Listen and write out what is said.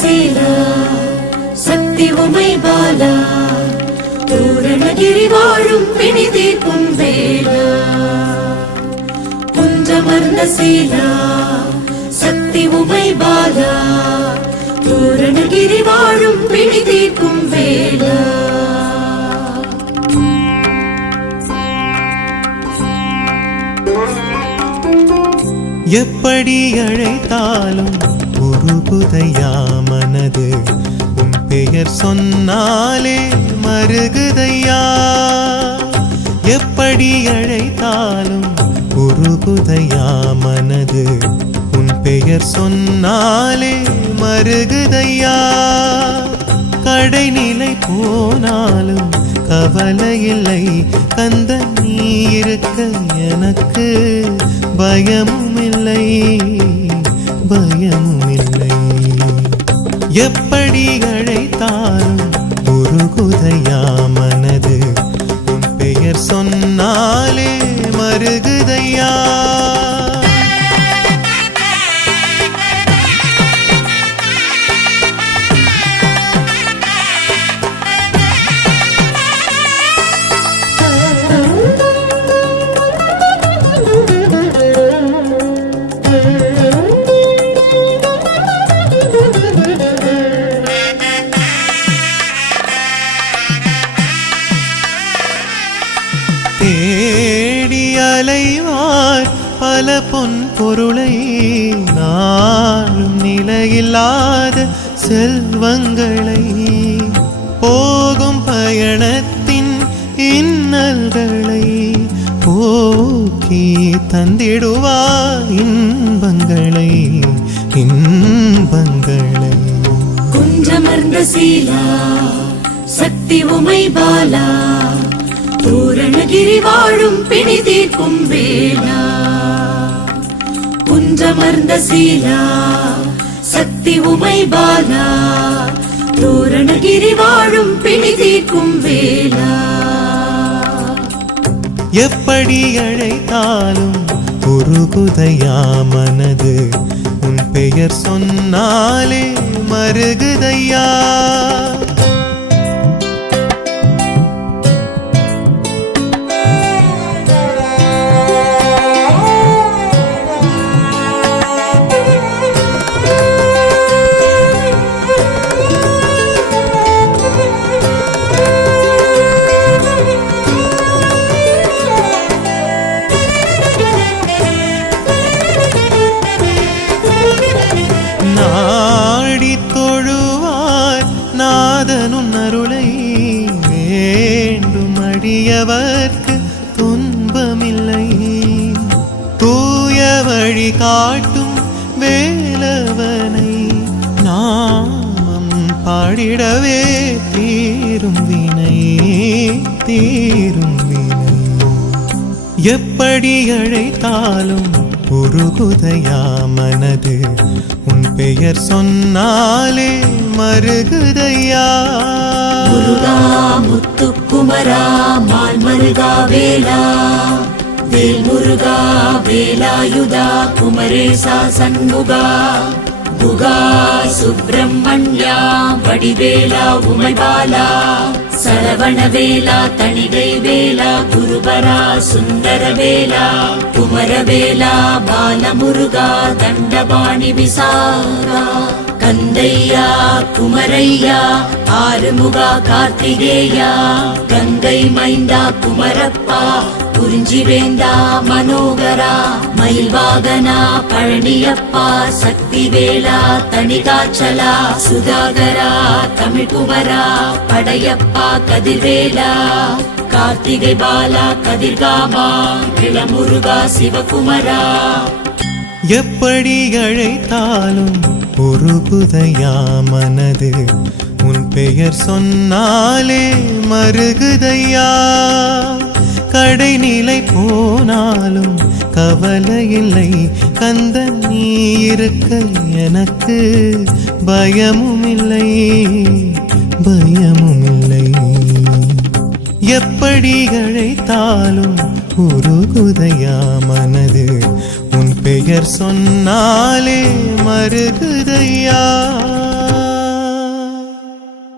சீலா சக்தி உமை பாலா பூரணகிரி வாழும் பிணி தீர்க்கும் வேலா குஞ்சமர்ந்த சீலா சக்தி உமை பாலா பூரணகிரி வாழும் பிணி தீர்க்கும் வேலா எப்படி அழைத்தாலும் உருகுதையா மனது உன் பெயர் சொன்னாலே மருகுதையா எப்படி அழைத்தாலும் உருகுதையா மனது உன் பெயர் சொன்னாலே மருகுதையா கடைநிலை போனாலும் கவலை இல்லை கந்த நீ இருக்க எனக்கு பயமும் இல்லை பயமும் இல்லை எப்படி அழைத்தாலும் உருகுதையா மனது உன் பெயர் சொன்னாலே மருகுதையா தேடி அலைவார் பல பொன் பொருளை நாளும் நிலையில்லாத செல்வங்களை போகும் பயணத்தின் இன்னல்களை போக்கி தந்திடுவார் இன்பங்களை இன்பங்களை குஞ்சமர்ந்த சீலா சக்தி உமை பாலா பூரணகிரி வாழும் பிணி தீர்க்கும் வேலா குஞ்சமர்ந்த சீலா சக்தி உமை பாலா பூரணகிரி வாழும் பிணி தீர்க்கும் வேலா எப்படி அழைத்தாலும் உருகுதையா மனது உன் பெயர் சொன்னாலே மருகுதையா நாடி தொழுவார் நாதனுன் அருளை வேண்டும் அடியவர்க்கு துன்பமில்லை தூய வழி காட்டும் வேலவனை நாமம் பாடிடவே தீரும் வினை தீரும் வினை எப்படி அழைத்தாலும் உருகுதையா மனது உன் பெயர் சொன்னாலே மருகுதையா முருகா முத்துக்குமரா மால் மருகா வேலா வேல் முருகா வேலாயுதா குமரேசா சண்முகா குகா சுப்பிரமணியா வடிவேலா உமைபாலா சரவண வேலா தணிகை வேலா குருபரா சுந்தர வேலா குமரவேலா பாலமுருகா தண்டபாணி விசாரா கந்தையா குமரையா ஆறுமுகா கார்த்திகேயா கங்கை மைந்தா குமரப்பா குறிஞ்சி வேந்தா மனோகரா மயில் வாகனா பழனியப்பா சக்தி வேலா தணிகாச்சலா சுதாகரா தமிழ் குமரா படையப்பா கதிர்வேலா கார்த்திகை பாலா கதிர்காமா இளமுருகா சிவகுமரா எப்படி அழைத்தாலும் உருகுதையா மனது உன் பெயர் சொன்னாலே மருகுதையா கடைநிலை போனாலும் கவலை இல்லை கந்த நீ இருக்க எனக்கு பயமும் இல்லை பயமும் இல்லை எப்படி அழைத்தாலும் உருகுதையா மனது உன் பெயர் சொன்னாலே மருகுதையா